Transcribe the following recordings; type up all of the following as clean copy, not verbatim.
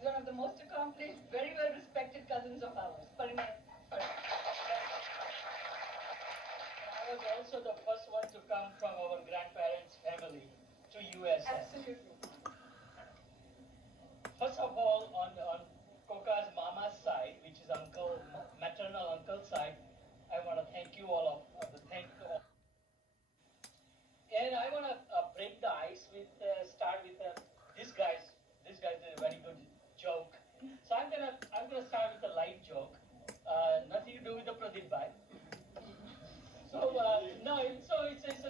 He's one of the most accomplished, very well respected cousins of ours. Parimal Bhai. I was also the first one to come from our grandparents' family to US. Absolutely. First of all, on Koka's mama's side, which is uncle, maternal uncle side, I want to thank you all thank all. And I want to break the ice with start with this guy's. This guy did a very good joke. So I'm gonna start with a light joke. Nothing to do with the Pradip Bhai. So no, it's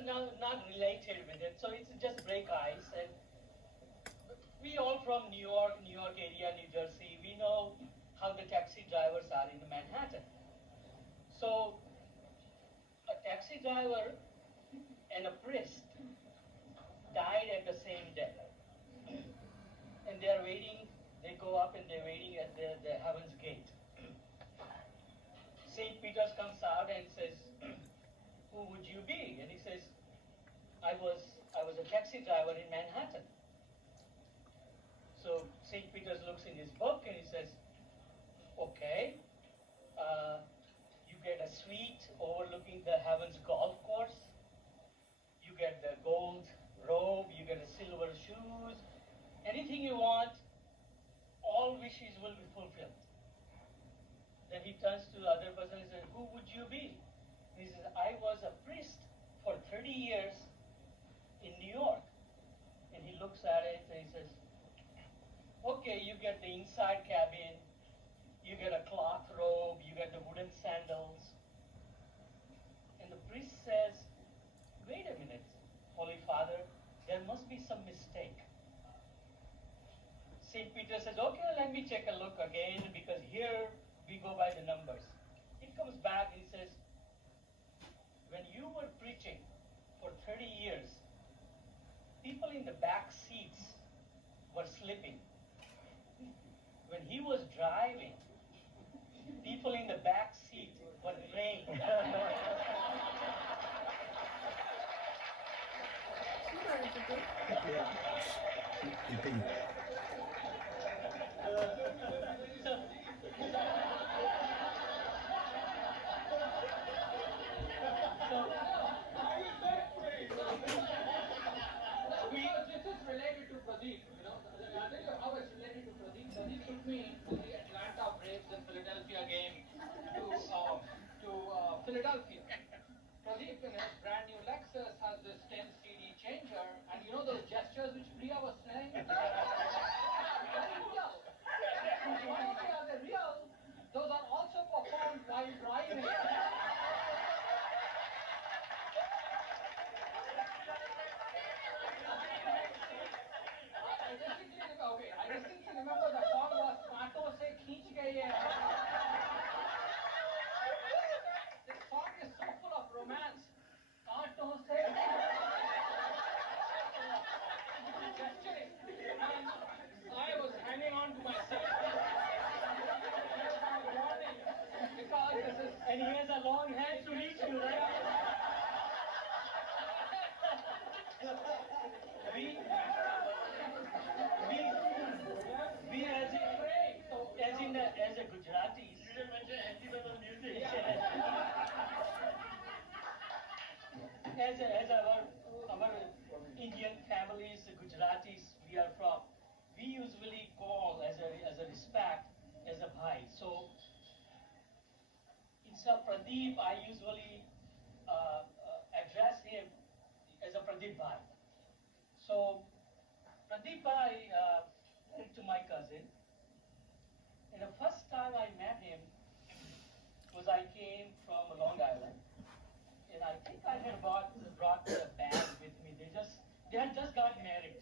not related with it. So it's just break ice, and we all from New York area, New Jersey. We know how the taxi drivers are in Manhattan. So a taxi driver and a priest died at the same day, and they're waiting. They go up and they're waiting at the heaven's gate. Saint Peter comes out and says, "Who would you be?" And he says, I was a taxi driver in Manhattan." So St. Peter looks in his book and he says, "Okay, you get a suite overlooking the heavens golf course. You get the gold robe, you get a silver shoes, anything you want, all wishes will be fulfilled." Then he turns to the other person and says, "Who would you be?" He says, "I was a priest for 30 years in New York." And he looks at it and he says, "Okay, you get the inside cabin, you get a cloth robe, you get the wooden sandals." And the priest says, "Wait a minute, Holy Father, there must be some mistake." St. Peter says, "Okay, let me take a look again, because here we go by the numbers." He comes back and says, "When you were preaching for 30 years, people in the back seats were sleeping. When he was driving, people in the back seat were praying." This is related to Pradip. I'll tell you how it's related to Pradip. Pradip took me to the Atlanta Braves and Philadelphia game to Philadelphia. Pradeep in his brand new Lexus has this 10 CD changer, and you know those gestures which Priya was saying? Very real. Not only are they real, those are also performed while driving. I distinctly remember the song was "Kaaton Se Kheech Gaye Hai." This song is so full of romance. Kaaton se gesturing, and I was hanging on to my seat. Because this is, And he has a long hand to reach you, right? we as a Gujaratis. You didn't mention anti-battle music. As our Indian families, Gujaratis, we are from, we usually call as a respect as a bhai. So instead of Pradeep, I usually address him as a Pradip Bhai. So Pradip Bhai to my cousin. And the first time I met him was I came from Long Island, and I think I had brought the bag with me. They had just got married,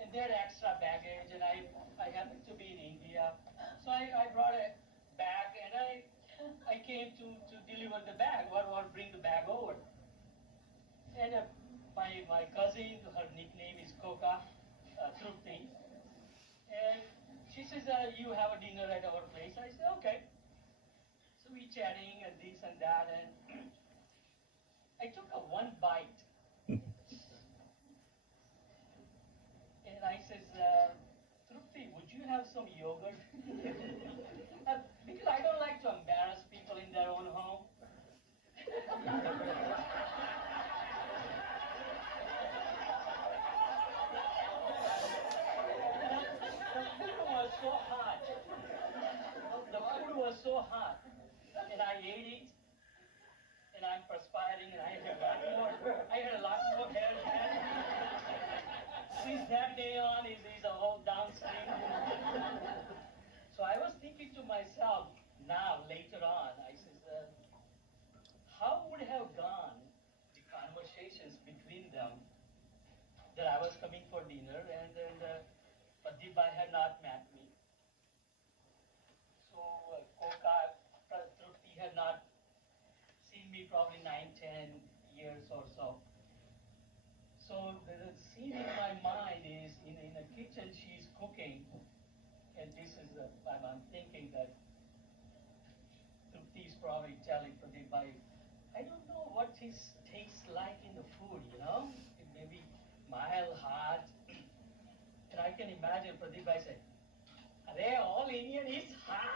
and they had extra baggage, and I happened to be in India, so I brought a bag, and I came to deliver the bag or bring the bag over. And my cousin, her nickname is Koka, Trupti, and she says, "You have a dinner at our place." I said, "Okay." So we chatting and this and that, and I took a one bite, and I says, "Trupti, would you have some yogurt hot. And I ate it, and I'm perspiring, and I had a lot more hair than. Since that day on, is a whole downstream. So I was thinking to myself, now, later on, I says, how would have gone the conversations between them that I was coming for dinner and Pradip Bhai had not met me. So Koka, Trupti had not seen me probably 9, 10 years or so. So the scene in my mind is in the kitchen she's cooking, and this is I'm thinking that Trupti is probably telling Pradip Bhai, I don't know what his tastes like in the food, It may be mild, hot. And I can imagine Pradip Bhai say, "Arey, all Indian is hot."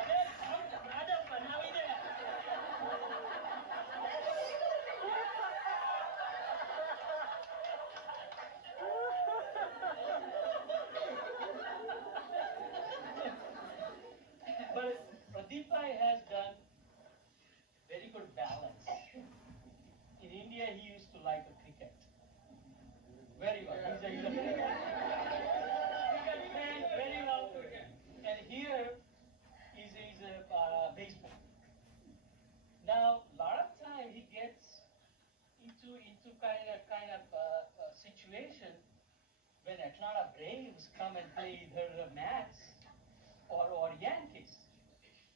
Arey, come brother, banavi de. But Pradip Bhai has done very good balance. In India, he used to like a cricket. Very well. He's a cricket fan, very well. And here is baseball. Now, a lot of time he gets into kind of situation when Atlanta Braves come and play their Mets or Yankees,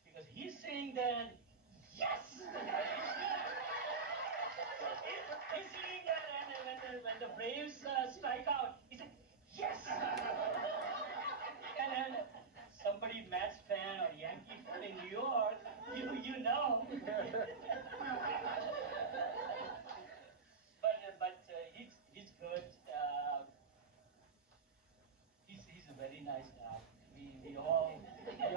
because he's saying that yes. He's sitting there, and when the Braves strike out, he said, yes! And then somebody Mets fan or Yankee fan in New York, you know. But he's good. He's a very nice guy. We all have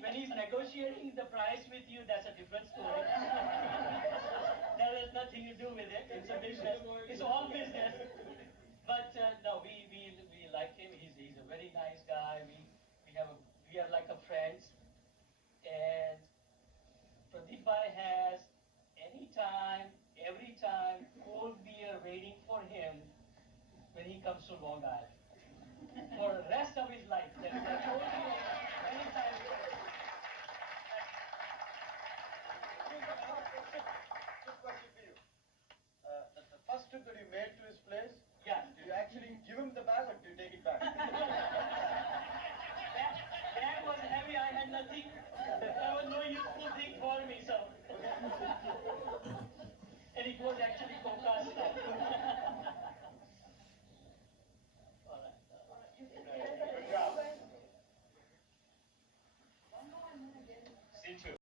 when he's negotiating the price with you, that's a different story. That has nothing to do with it. It's a business. It's all business. But no, we like him. He's a very nice guy. We are like a friends. And Pradip Bhai has every time, cold beer waiting for him when he comes to Long Island. For the rest of his life, there is a cold beer anytime. Quick question for you. The first trip that you made to his place, Yeah. did you actually give him the bag or did you take it back? Bag was heavy, I had nothing. There